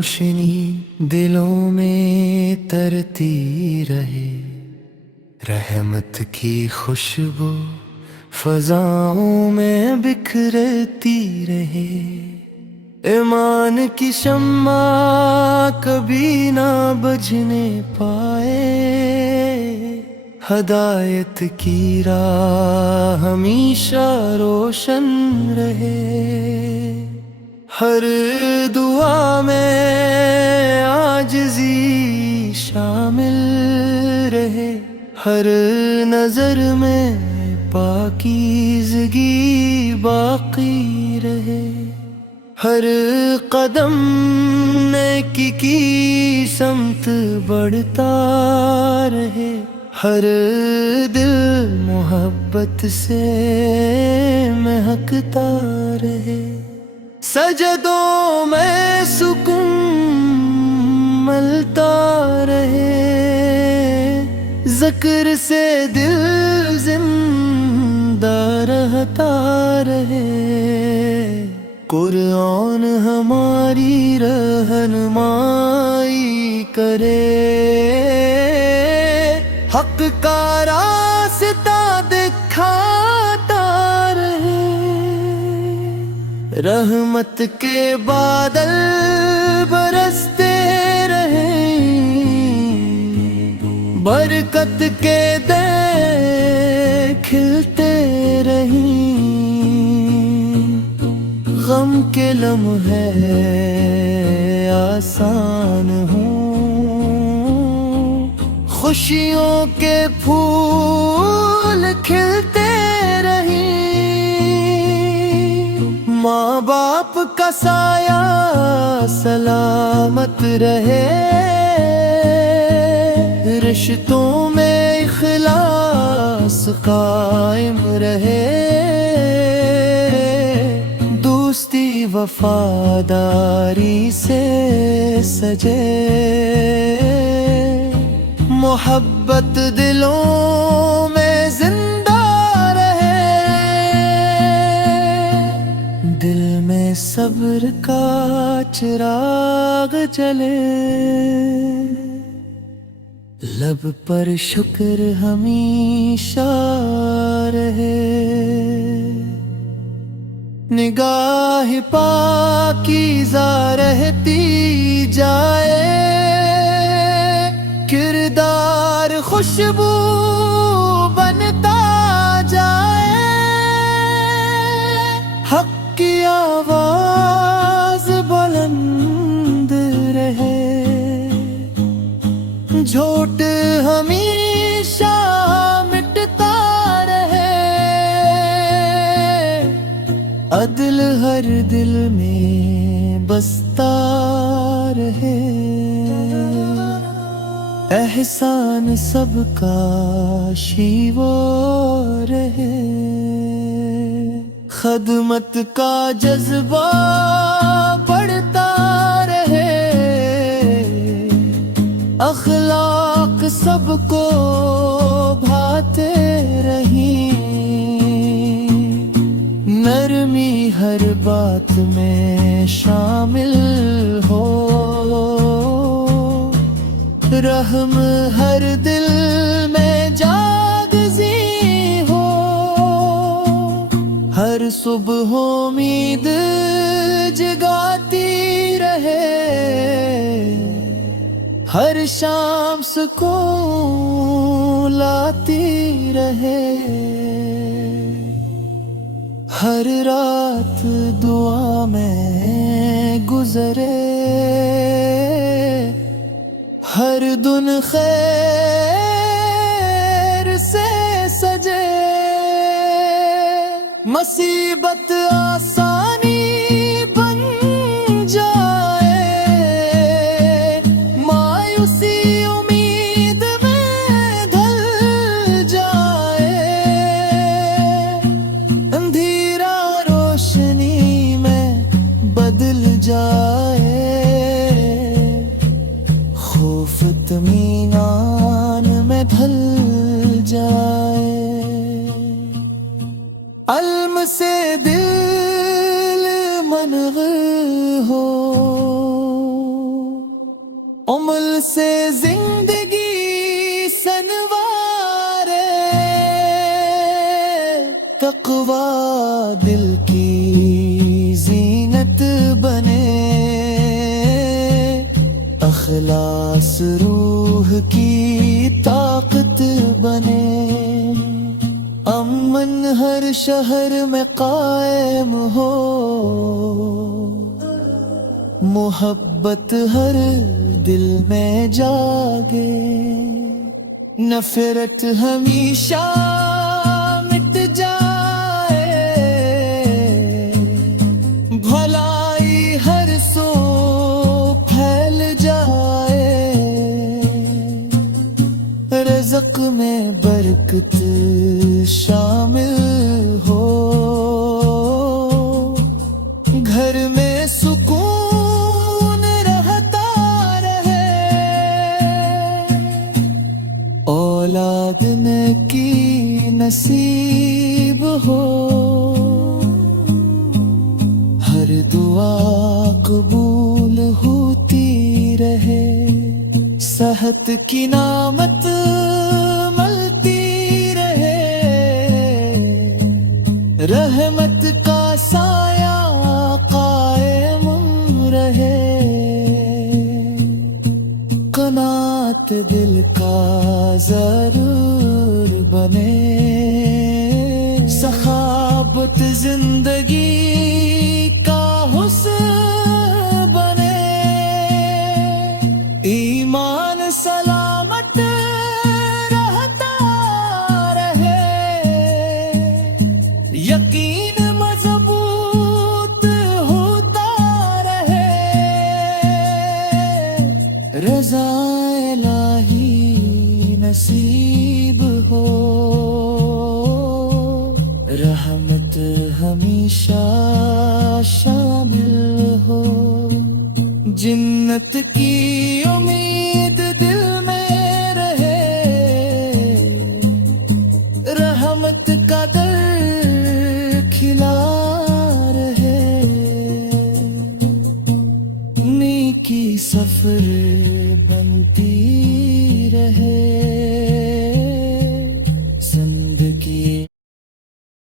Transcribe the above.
روشنی دلوں میں ترتی رہے، رحمت کی خوشبو فضاؤں میں بکھرتی رہے، ایمان کی شمع کبھی نہ بجھنے پائے، ہدایت کی راہ ہمیشہ روشن رہے، ہر دعا میں عاجزی شامل رہے، ہر نظر میں پاکیزگی باقی رہے، ہر قدم نیکی کی سمت بڑھتا رہے، ہر دل محبت سے مہکتا رہے، سجدوں میں سکون ملتا رہے، ذکر سے دل زندہ رہتا رہے، قرآن ہماری رہنمائی کرے، حق کا راستہ دکھاتا رہے، رحمت کے بادل برستے رہیں، برکت کے دے کھلتے رہیں، غم کے لمحے آسان ہوں، خوشیوں کے پھول کھلتے رہیں، ماں باپ کا سایہ سلامت رہے، رشتوں میں اخلاص قائم رہے، دوستی وفاداری سے سجے، محبت دلوں میں زندہ رہے، دل میں صبر کا چراغ جلے، لب پر شکر ہمیشہ رہے، نگاہ پاکیزہ رہتی جائے، کردار خوشبو بنتا جائے، حق کی آواز بلند رہے، جھوٹ ہمیشہ مٹتا رہے، عدل ہر دل میں بستا رہے، احسان سب کا شیوا رہے، خدمت کا جذبہ بڑھتا رہے، اخلاق سب کو بھاتے رہیں، نرمی ہر بات میں شامل ہو، رحم ہر دل میں جاگزی ہو، ہر صبح امید جگاتی رہے، ہر شام سکون لاتی رہے، ہر رات دعا میں گزرے، ہر دن خیر سے سجے، مصیبت آسانی بن جائے، مایوسی امید میں ڈھل جائے، اندھیرا روشنی میں بدل جائے، خوف اطمینان میں ڈھل جائے، علم سے دل منور ہو، عمل سے زندگی سنوارے، تقوی دل کی زینت بنے، اخلاص روح کی طاقت بنے، امن ہر شہر میں قائم ہو، محبت ہر دل میں جاگے، نفرت ہمیشہ مٹ جائے، بھلائی ہر سو پھیل جائے، رزق میں برکت شامل ہو، گھر میں سکون رہتا رہے، اولاد نیکی نصیب ہو، ہر دعا قبول ہوتی رہے، صحت کی نعمت ملتی رہے، رحمت کا سایہ قائم رہے، قناعت دل کا ضرور بنے، سخاوت زندگی کا حسن بنے، ایمان سلامت رہتا رہے، یقین مضبوط ہوتا رہے، رضا الہی نصیب ہو، رحمت ہمیشہ شامل ہو، جنت کی امید دل میں رہے، رحمت کا در کھلا رہے، نیکی سفر بنتی رہے۔